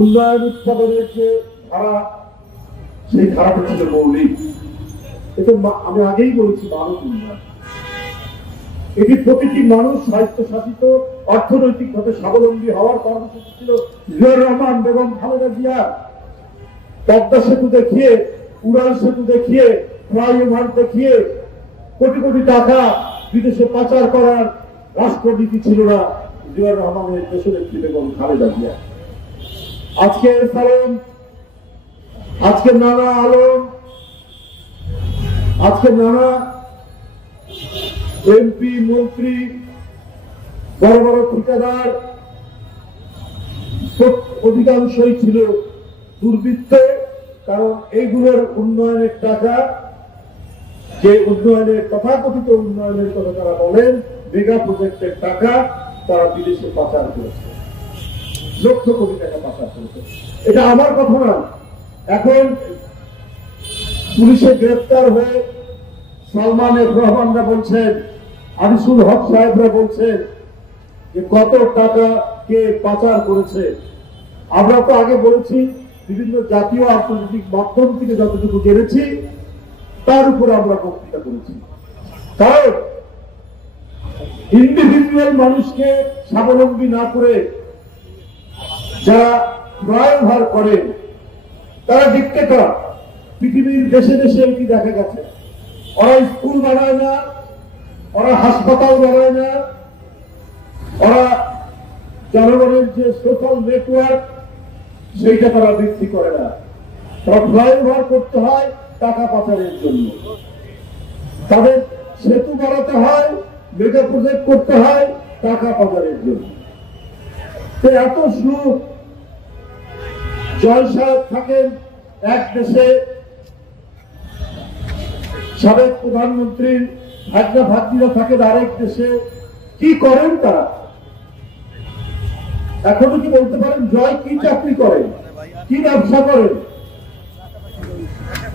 উন্নয়ন উৎপাদনের যে ধারা, সেই ধারাটা ছিল মৌলিক। এটা আমি আগেই বলেছি, মানব উন্নয়ন। এটি প্রতিটি মানুষ স্বায়ত্তশাসিত, অর্থনৈতিকভাবে স্বাবলম্বী হওয়ার কর্মসূচি ছিল জিয়াউর রহমান বেগম খালেদা জিয়া। পদ্মা সেতু দেখিয়ে, উড়াল সেতু দেখিয়ে, ফ্লাইওভার দেখিয়ে কোটি কোটি টাকা বিদেশে পাচার করার রাষ্ট্রনীতি ছিল না জিয়াউর রহমানের দেশনেত্রী বেগম খালেদা জিয়া। আজকে সালাম, আজকে নানা আলম, আজকে নানা এমপি, মন্ত্রী, বড় বড় ঠিকাদার অধিকাংশই ছিল দুর্বৃত্ত। কারণ এইগুলোর উন্নয়নের টাকা, যে উন্নয়নের তথাকথিত উন্নয়নের কথা তারা বলেন, মেগা প্রজেক্টের টাকা তারা বিদেশে পাচার করেছে, লক্ষ কোটি টাকা পাচার করেছে। এটা আমার কথা না। এখন পুলিশে গ্রেফতার হয়ে সালমান এফ রহমানরা বলছেন, আনিসুল হক সাহেবরা বলছেন যে কত টাকা কে পাচার করেছে। আমরা তো আগে বলেছি, বিভিন্ন জাতীয় আন্তর্জাতিক মাধ্যম থেকে যতটুকু জেনেছি তার উপর আমরা বক্তৃতা করেছি। কারণ ইন্ডিভিজুয়াল মানুষকে স্বাবলম্বী না করে যারা ফ্লাইওভার করে তারা ডিক্টেটর। পৃথিবীর দেশে দেশে এটি দেখা গেছে। ওরা স্কুল বানায় না, ওরা হাসপাতাল বানায় না, ওরা জনগণের যে সোশ্যাল নেটওয়ার্ক সেইটা তারা বৃদ্ধি করে না। তারা ফ্লাইওভার করতে হয় টাকা পাচারের জন্য, তাদের সেতু বানাতে হয়, মেগা প্রজেক্ট করতে হয় টাকা পাচারের জন্য। এত সুখ, জয় সাহেব থাকেন এক দেশে, সাবেক প্রধানমন্ত্রীর ভাগ্না ভাগ্নিরা থাকেন আরেক দেশে। কি করেন তারা? এখনো কি বলতে পারেন জয় কি চাকরি করেন, কি ব্যবসা করেন?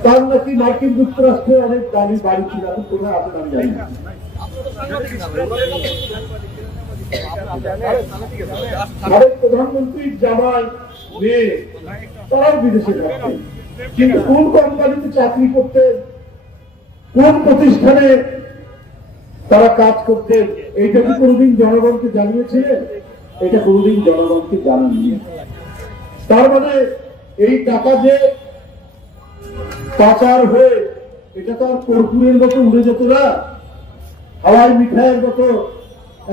তার নাকি মার্কিন যুক্তরাষ্ট্রে অনেক দামি বাড়ি ছিল, এখন কোথায় আছেন আমি জানি না। সাবেক প্রধানমন্ত্রীর জামাই, মেয়ে, তারাও বিদেশে যাচ্ছেন। কিন্তু কোন কোম্পানিতে চাকরি করতেন, কোন প্রতিষ্ঠানে তারা কাজ করতেন, এইটা কি কোনদিন জনগণকে জানিয়েছিলেন? এটা কোনদিন জনগণকে জানাননি। তার মানে এই টাকা যে পাচার হয়ে, এটা তো আর কর্পূরের মতো উড়ে যেত না, হাওয়াই মিঠাইয়ের মতো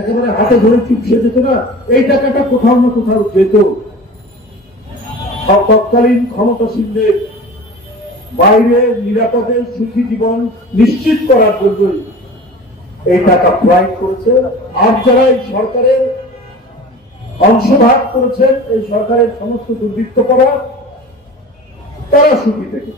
একেবারে হাতে ধরে চুপসে যেত না। এই টাকাটা কোথাও না কোথাও যেত। তৎকালীন ক্ষমতাসীনদের বাইরে নিরাপদে সুখী জীবন নিশ্চিত করার জন্যই এই টাকা ফ্লাইট করেছে। আর যারা এই সরকারের অংশভাগ করেছেন, এই সরকারের সমস্ত দুর্বৃত্ত করা, তারা সুখী থেকে